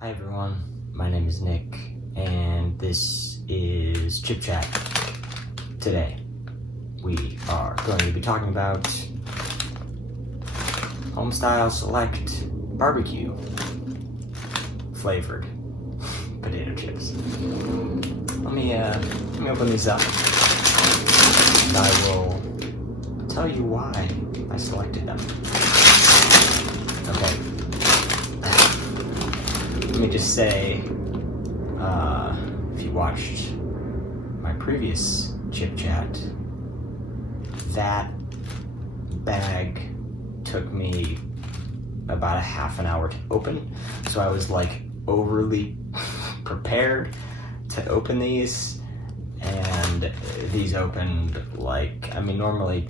Hi everyone, my name is Nick, and this is Chip Chat. Today, we are going to be talking about Homestyle Select Barbecue flavored potato chips. Let me open these up, and I will tell you why I selected them. Okay. Let me just say, if you watched my previous Chip Chat, that bag took me about a half an hour to open, so I was like overly prepared to open these, and these opened like, I mean, normally,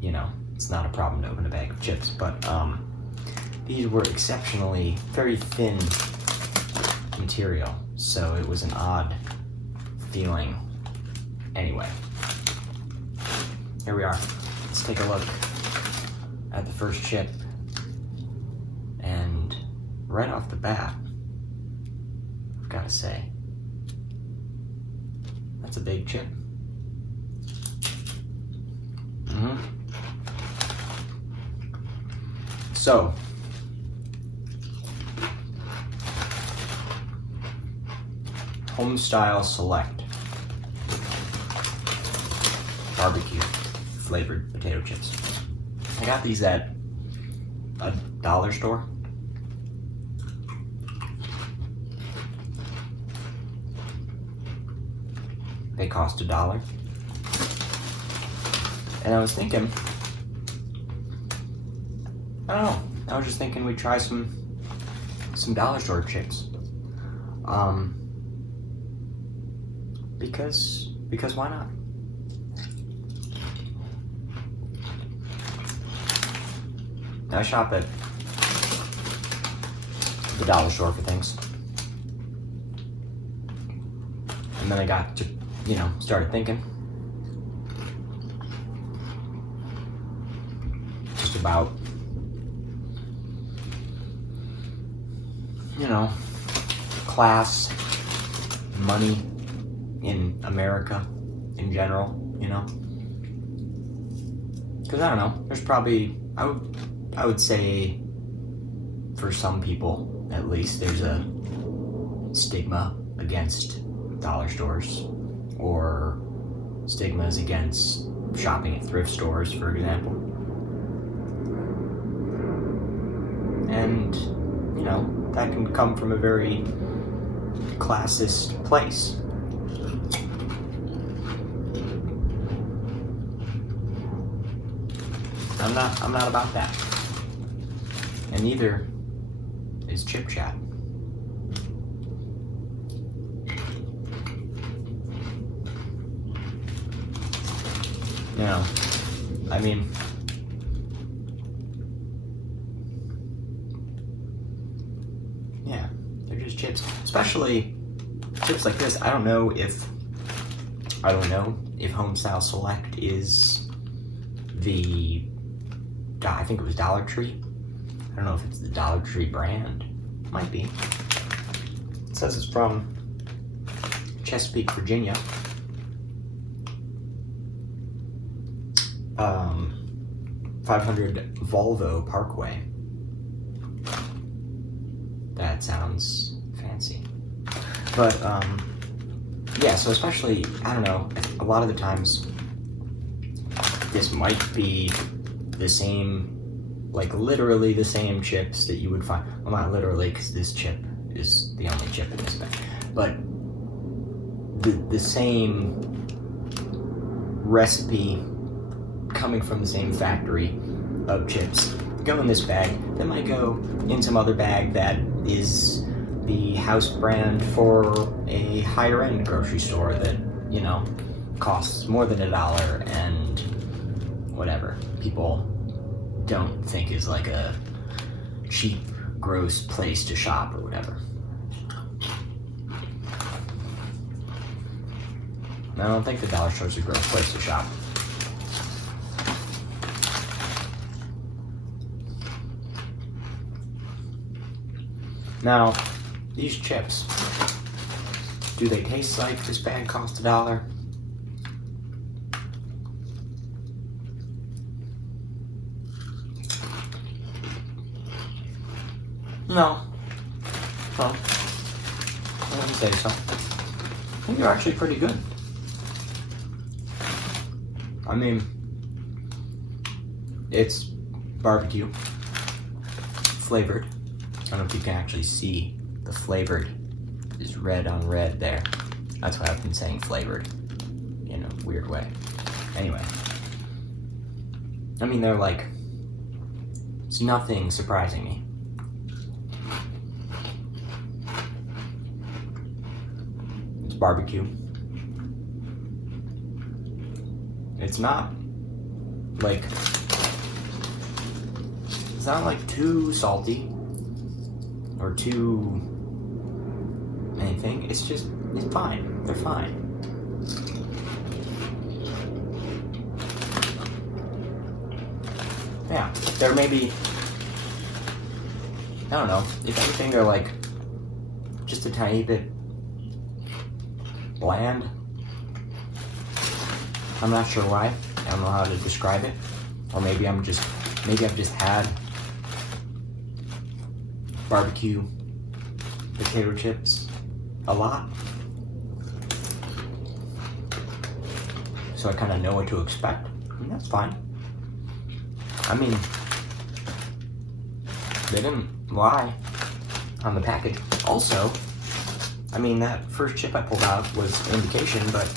you know, it's not a problem to open a bag of chips, but these were exceptionally very thin material, so it was an odd feeling. Anyway, here we are. Let's take a look at the first chip, and right off the bat, I've got to say, that's a big chip. So, Homestyle Select barbecue flavored potato chips. I got these at a dollar store. They cost $1. And I was thinking, I don't know, I was just thinking we'd try some dollar store chips. Because why not? I shop at the dollar store for things. And then I got to, started thinking just about, class, money in America in general, because I don't know, there's probably, I would say for some people at least, there's a stigma against dollar stores, or stigmas against shopping at thrift stores, for example. And that can come from a very classist place. I'm not about that. And neither is Chip Chat. I mean, yeah, they're just chips. Especially chips like this. I don't know if Homestyle Select is I think it was Dollar Tree. I don't know if it's the Dollar Tree brand. Might be. It says it's from Chesapeake, Virginia. 500 Volvo Parkway. That sounds fancy. But, yeah, so especially, I don't know, a lot of the times this might be the same, like literally the same chips that you would find. Well, not literally, because this chip is the only chip in this bag. But the same recipe coming from the same factory of chips go in this bag. They might go in some other bag that is the house brand for a higher end grocery store that, costs more than $1 and whatever. People don't think is like a cheap, gross place to shop or whatever. I don't think the dollar store's a gross place to shop. Now, these chips, do they taste like this bag cost $1? No. Well, I wouldn't say so. I think they're actually pretty good. I mean, it's barbecue flavored. I don't know if you can actually see the flavored is red on red there. That's why I've been saying flavored in a weird way. Anyway, I mean, they're like, it's nothing surprising me. It's barbecue. It's not like, it's not like too salty or too anything. It's just, it's fine. They're fine. Yeah, they're maybe, I don't know, if anything, they're like just a tiny bit bland. I'm not sure why. I don't know how to describe it. Or maybe I've just had barbecue potato chips a lot. So I kind of know what to expect. And that's fine. I mean, they didn't lie on the package. Also, I mean, that first chip I pulled out was an indication, but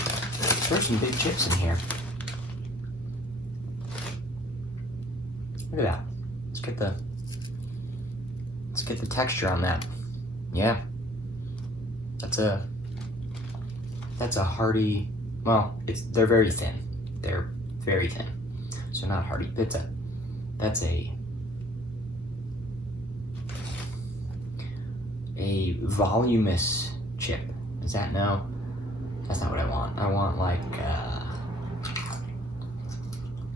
there's some big chips in here. Look at that. Let's get the texture on that. Yeah. That's a hearty, well, they're very thin. They're very thin. So not hearty pizza. That's a voluminous chip. Is that no? That's not what I want. I want like,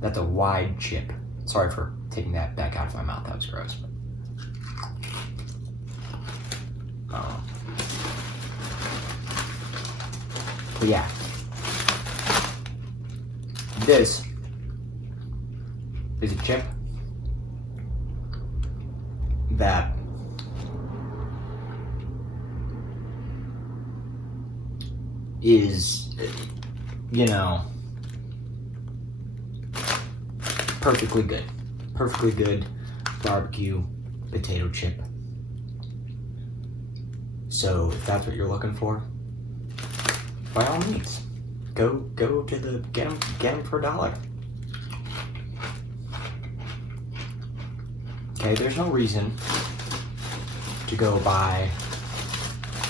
that's a wide chip. Sorry for taking that back out of my mouth. That was gross. But yeah. This is a chip that is, you know, perfectly good. Perfectly good barbecue potato chip. So if that's what you're looking for, by all means, go to the get them for $1. Okay, there's no reason to go buy,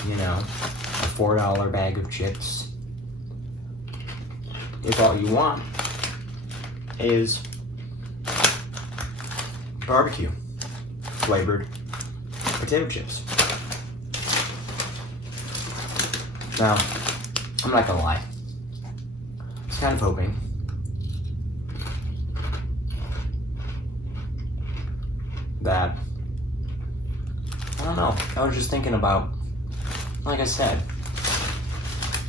you know, a $4 bag of chips if all you want is barbecue flavored potato chips. Now, I'm not gonna lie, I was kind of hoping that, I don't know, I was just thinking about, like I said,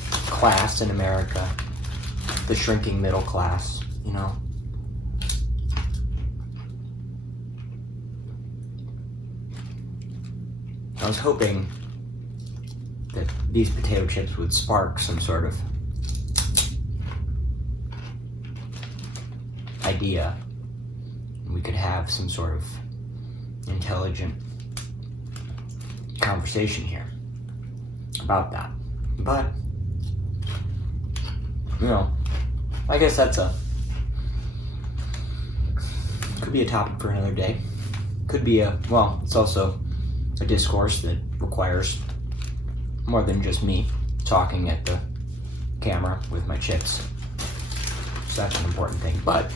class in America, the shrinking middle class, you know. I was hoping that these potato chips would spark some sort of idea. We could have some sort of intelligent conversation here about that. But, you know, I guess could be a topic for another day. Could be it's also a discourse that requires more than just me talking at the camera with my chips. So that's an important thing. But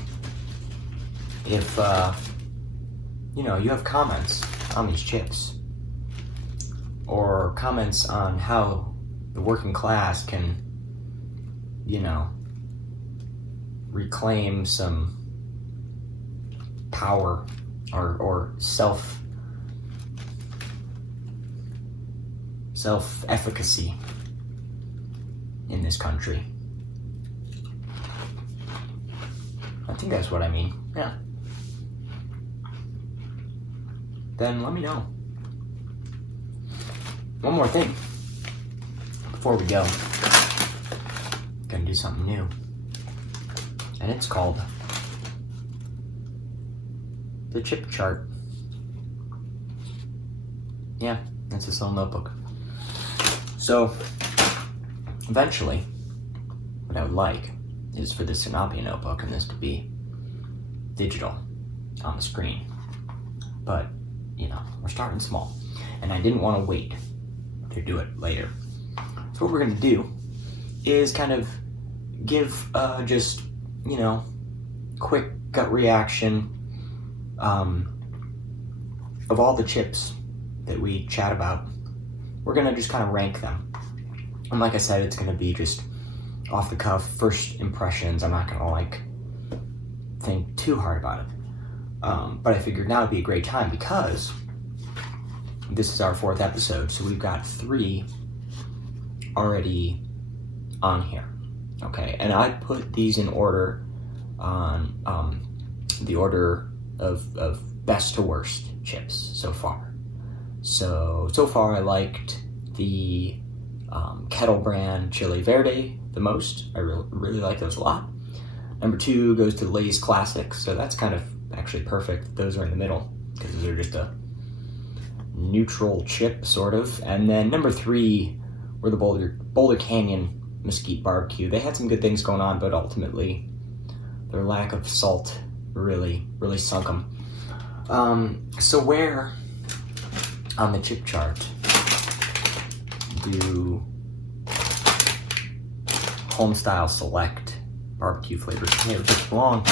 if, you know, you have comments on these chips, or comments on how the working class can, you know, reclaim some power or self-efficacy in this country. I think that's what I mean. Yeah. Then let me know. One more thing before we go. Gonna do something new. And it's called the chip chart. Yeah, it's this little notebook. So, eventually, what I would like is for this to not be a notebook and this to be digital on the screen. But, you know, we're starting small. And I didn't want to wait to do it later. So what we're going to do is kind of give just, you know, quick gut reaction of all the chips that we chat about. We're going to just kind of rank them. And like I said, it's going to be just off the cuff, first impressions. I'm not going to like think too hard about it. But I figured now would be a great time because this is our 4th episode. So we've got 3 already on here. Okay, and I put these in order on the order of best to worst chips so far. So far I liked the Kettle brand Chili Verde the most. I really like those a lot. Number 2 goes to Lay's Classics, so that's kind of actually perfect. Those are in the middle because those are just a neutral chip, sort of. And then number 3 were the Boulder Canyon Mesquite Barbecue. They had some good things going on, but ultimately their lack of salt really sunk them. So where on the chip chart do Homestyle Select barbecue flavors belong?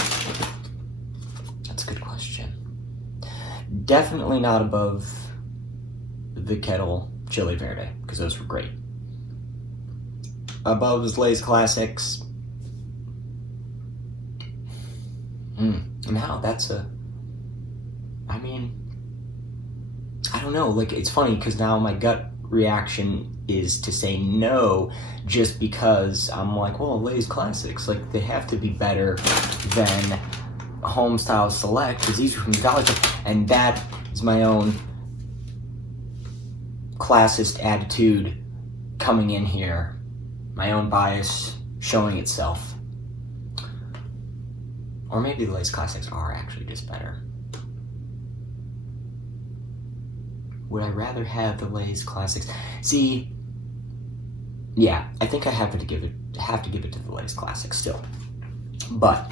That's a good question. Definitely not above the Kettle Chili Verde, because those were great. Above is Lay's Classics. Now that's I don't know, like, it's funny because now my gut reaction is to say no, just because I'm like, well, Lay's Classics, like, they have to be better than Homestyle Select because these are from the Dollar Tree, and that is my own classist attitude coming in here, my own bias showing itself. Or maybe the Lay's Classics are actually just better. Would I rather have the Lay's Classics? See, yeah, I think I have to give it to the Lay's Classics still. But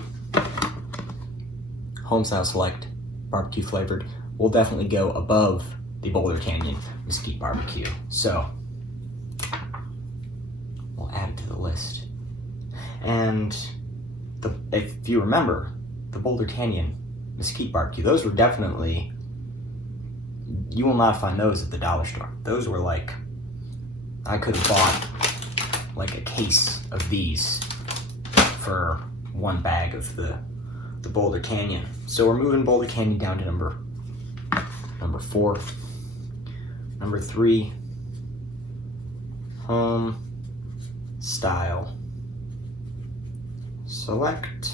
Homestyle Select barbecue flavored will definitely go above the Boulder Canyon Mesquite Barbecue. So we'll add it to the list. And if you remember, the Boulder Canyon Mesquite Barbecue, those were definitely, you will not find those at the dollar store. Those were like, I could have bought like a case of these for one bag of the Boulder Canyon. So we're moving Boulder Canyon down to number 4. Number 3, Homestyle Select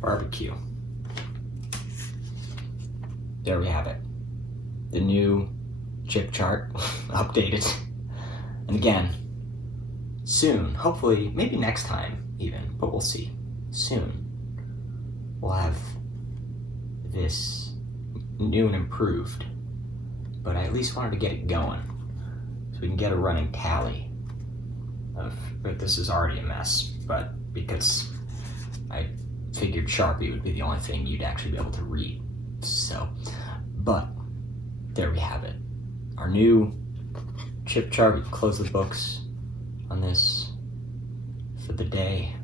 Barbecue. There we have it. The new chip chart, updated. And again, soon, hopefully, maybe next time even, but we'll see. Soon, we'll have this new and improved. But I at least wanted to get it going so we can get a running tally but this is already a mess, but because I figured Sharpie would be the only thing you'd actually be able to read. So, but there we have it. Our new chip chart. We close the books on this for the day.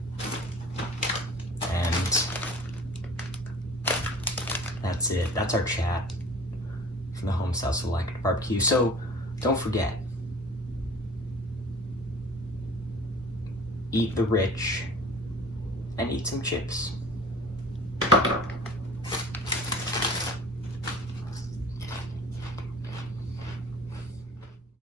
And that's it. That's our chat from the Homestyle Select Barbecue. So don't forget, eat the rich and eat some chips.